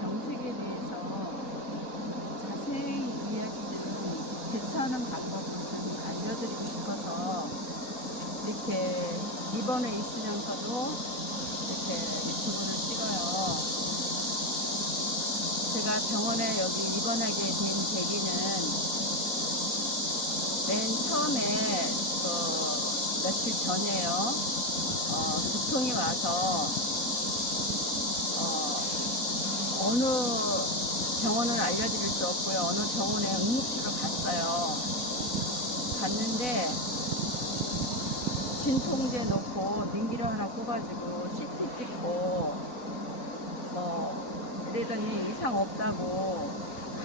경색에 대해서 자세히 이야기는 괜찮은 방법을 좀 알려드리고 싶어서 이렇게 입원해 있으면서도 이렇게 유튜브를 찍어요. 제가 병원에 여기 입원하게 된 계기는 맨 처음에 그 며칠 전에요. 어, 두통이 와서 어, 어느 병원은 알려드릴 수 없고요. 어느 병원에 응급실로 갔어요. 갔는데 진통제 놓고 민기를 하나 꼽아주고 CT 찍고 뭐 그러더니 이상 없다고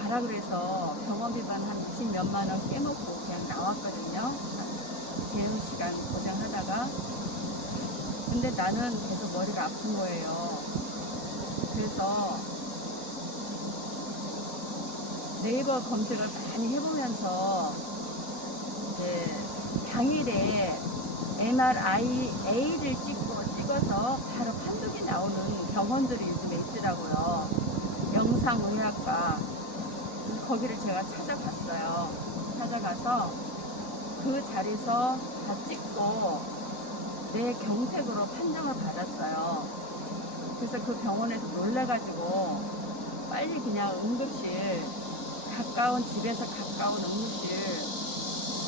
가라 그래서 병원비만 한 20 몇만 원 깨먹고 그냥 나왔거든요. 대응 시간 고생하다가 근데 나는 계속 머리가 아픈 거예요. 그래서 네이버 검색을 많이 해보면서 이제 당일에 MRI A를 찍고 찍어서 바로 판독이 나오는 병원들이 요즘에 있더라고요. 영상의학과 거기를 제가 찾아갔어요. 찾아가서 그 자리에서 다 찍고 내 경색으로 판정을 받았어요. 그래서 그 병원에서 놀래가지고 빨리 그냥 응급실 가까운 집에서 가까운 응급실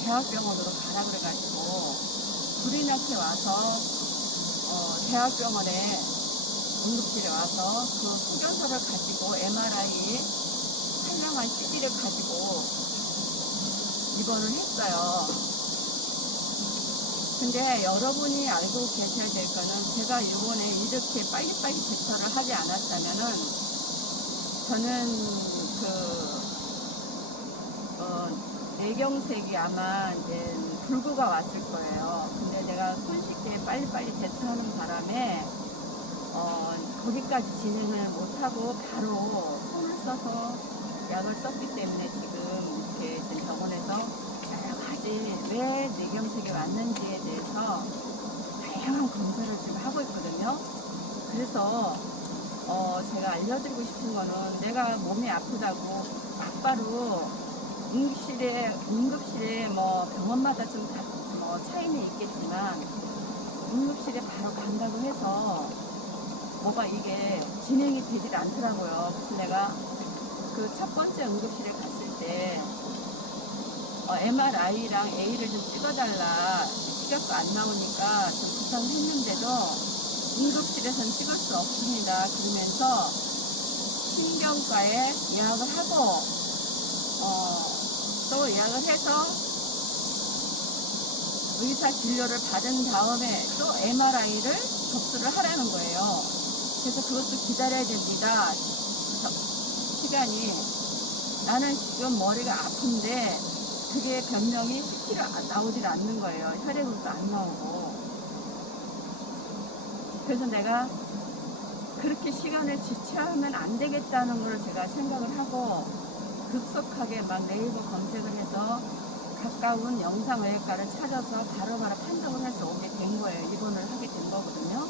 대학병원으로 가라 그래가지고 나게 와서 어, 대학병원에 응급실에 와서 그 후견서를 가지고 MRI 촬영한 CD를 가지고 입원을 했어요. 근데 여러분이 알고 계셔야 될 거는 제가 이번에 이렇게 빨리빨리 대처를 하지 않았다면은 저는 그 어, 뇌경색이 아마 이제 불구가 왔을 거예요. 근데 내가 손쉽게 빨리빨리 대처하는 바람에 어, 거기까지 진행을 못하고 바로 손을 써서 약을 썼기 때문에 지금 이렇게 지금 병원에서 여러 가지 왜 뇌경색이 왔는지에 대해서 다양한 검사를 지금 하고 있거든요. 그래서 어, 제가 알려드리고 싶은 거는 내가 몸이 아프다고 막바로 응급실에 응급실에 뭐 병원마다 좀 다, 뭐 차이는 있겠지만 응급실에 바로 간다고 해서 뭐가 이게 진행이 되질 않더라고요. 그래서 내가 그 첫 번째 응급실에 갔을 때 어, MRI랑 A를 좀 찍어달라 찍어도 안 나오니까 좀 부탁을 했는데도 응급실에선 찍을 수 없습니다. 그러면서 신경과에 예약을 하고 예약을 해서 의사 진료를 받은 다음에 또 MRI를 접수를 하라는 거예요. 그래서 그것도 기다려야 됩니다. 저- 시간이 나는 지금 머리가 아픈데 그게 변명이 CT로 나오질 않는 거예요. 혈액으로도 안 나오고. 그래서 내가 그렇게 시간을 지체하면 안 되겠다는 걸 제가 생각을 하고 급속하게 막 네이버 검색을 해서 가까운 영상의학과를 찾아서 바로바로 판정을 해서 오게 된 거예요. 입원을 하게 된 거거든요.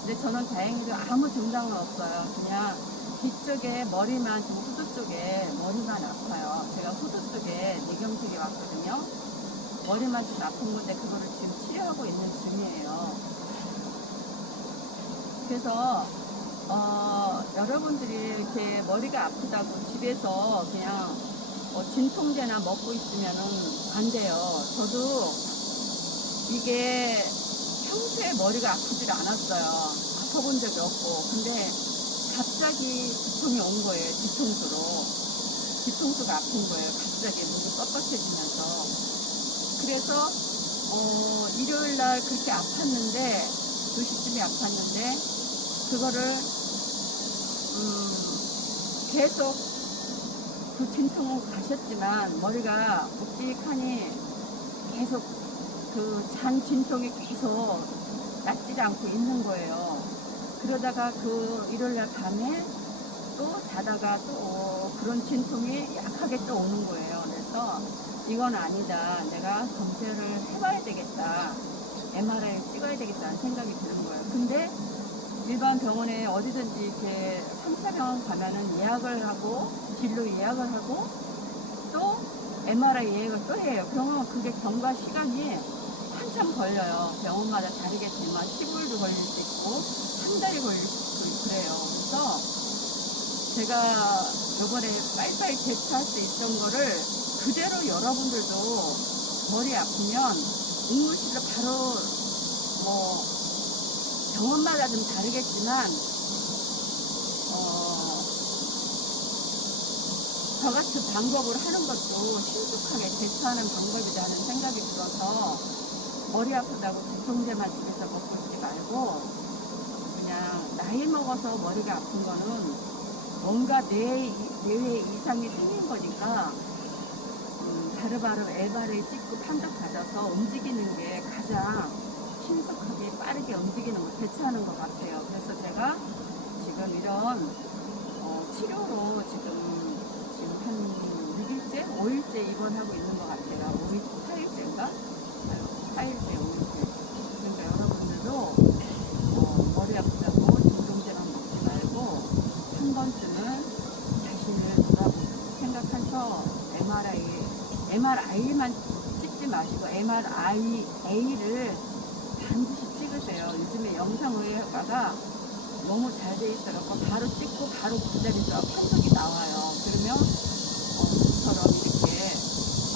근데 저는 다행히도 아무 증상은 없어요. 그냥 뒤쪽에 머리만, 지금 후두 쪽에 머리만 아파요. 제가 후두 쪽에 뇌경색이 왔거든요. 머리만 좀 아픈 건데 그거를 지금 치료하고 있는 중이에요. 그래서 어, 여러분들이 이렇게 머리가 아프다고 집에서 그냥 어, 진통제나 먹고 있으면은 안 돼요. 저도 이게 평소에 머리가 아프질 않았어요. 아파본 적이 없고. 근데 갑자기 두통이 온 거예요. 뒤통수로. 뒤통수가 아픈 거예요. 갑자기 목이 뻣뻣해지면서. 그래서 어, 일요일 날 그렇게 아팠는데 2시쯤에 아팠는데 그거를 음, 계속 그 진통은 가셨지만 머리가 묵직하니 계속 그 잔 진통이 계속 낫지 않고 있는 거예요. 그러다가 그 일요일날 밤에 또 자다가 또 그런 진통이 약하게 또 오는 거예요. 그래서 이건 아니다. 내가 검사를 해봐야 되겠다. MRI를 찍어야 되겠다는 생각이 드는 거예요. 근데 일반 병원에 어디든지 이렇게 3차 병원 가면은 예약을 하고 진료 예약을 하고 또 MRI 예약을 또 해요. 그러면 그게 경과 시간이 한참 걸려요. 병원마다 다르겠지만 10일도 걸릴 수 있고 한 달이 걸릴 수도 있고 그래요. 그래서 제가 저번에 빨리빨리 대처할 수 있던 거를 그대로 여러분들도 머리 아프면 응급실로 바로 뭐 병원마다 좀 다르겠지만 어, 저 같은 방법으로 하는 것도 신속하게 대처하는 방법이라는 생각이 들어서 머리 아프다고 진통제만 집에서 먹고 있지 말고 그냥 나이 먹어서 머리가 아픈 거는 뭔가 뇌, 뇌에 이상이 생긴 거니까 음, 바로바로 MRI 찍고 판독 받아서 움직이는 게 가장 신속하게 빠르게 움직이는 거 대처하는 것 같아요. 그래서 제가 지금 이런 어, 치료로 지금 지금 한 6일째, 5일째 입원하고 있는 것 같아요. 5일, 4일째인가? 4일째, 5일째. 그러니까 여러분들도 어, 머리 아프다고 진통제만 먹지 말고 한 번쯤은 자신을 돌아보고 생각해서 MRI, MRI만 찍지 마시고 MRIA를 반드시 찍으세요. 요즘에 영상의학과가 너무 잘 돼 있어갖고 바로 찍고 바로 그 자리에서 판독이 나와요. 그러면 어, 저처럼 이렇게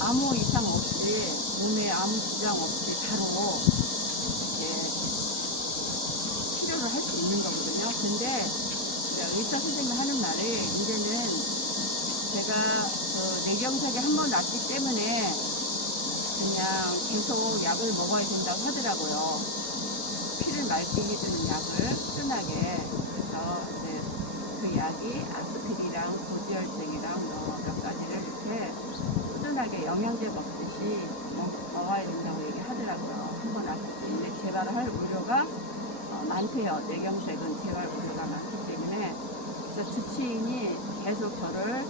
아무 이상 없이 몸에 아무 지장 없이 바로 이렇게 치료를 할 수 있는 거거든요. 근데 의사 선생님이 하는 말이 이제는 제가 그 뇌경색이 한번 났기 때문에 그냥 계속 약을 먹어야 된다고 하더라고요. 피를 맑게 해주는 약을 꾸준하게 그래서 이제 그 약이 아스피린이랑 고지혈증이랑 뭐몇 가지를 이렇게 꾸준하게 영양제 먹듯이 먹- 먹어야 된다고 얘기하더라고요. 한번 왔기 때문에 재발할 우려가 어, 많대요. 뇌경색은 재발 우려가 많기 때문에 그래서 주치인이 계속 저를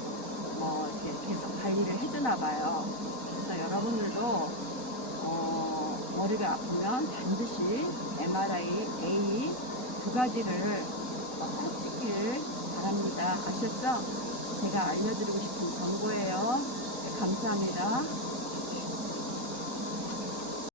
뭐 이렇게 계속 관리를 해주나 봐요. 여러분들도 어, 머리가 아프면 반드시 MRI, A 두 가지를 어, 꼭 찍기를 바랍니다. 아셨죠? 제가 알려드리고 싶은 정보예요. 네, 감사합니다.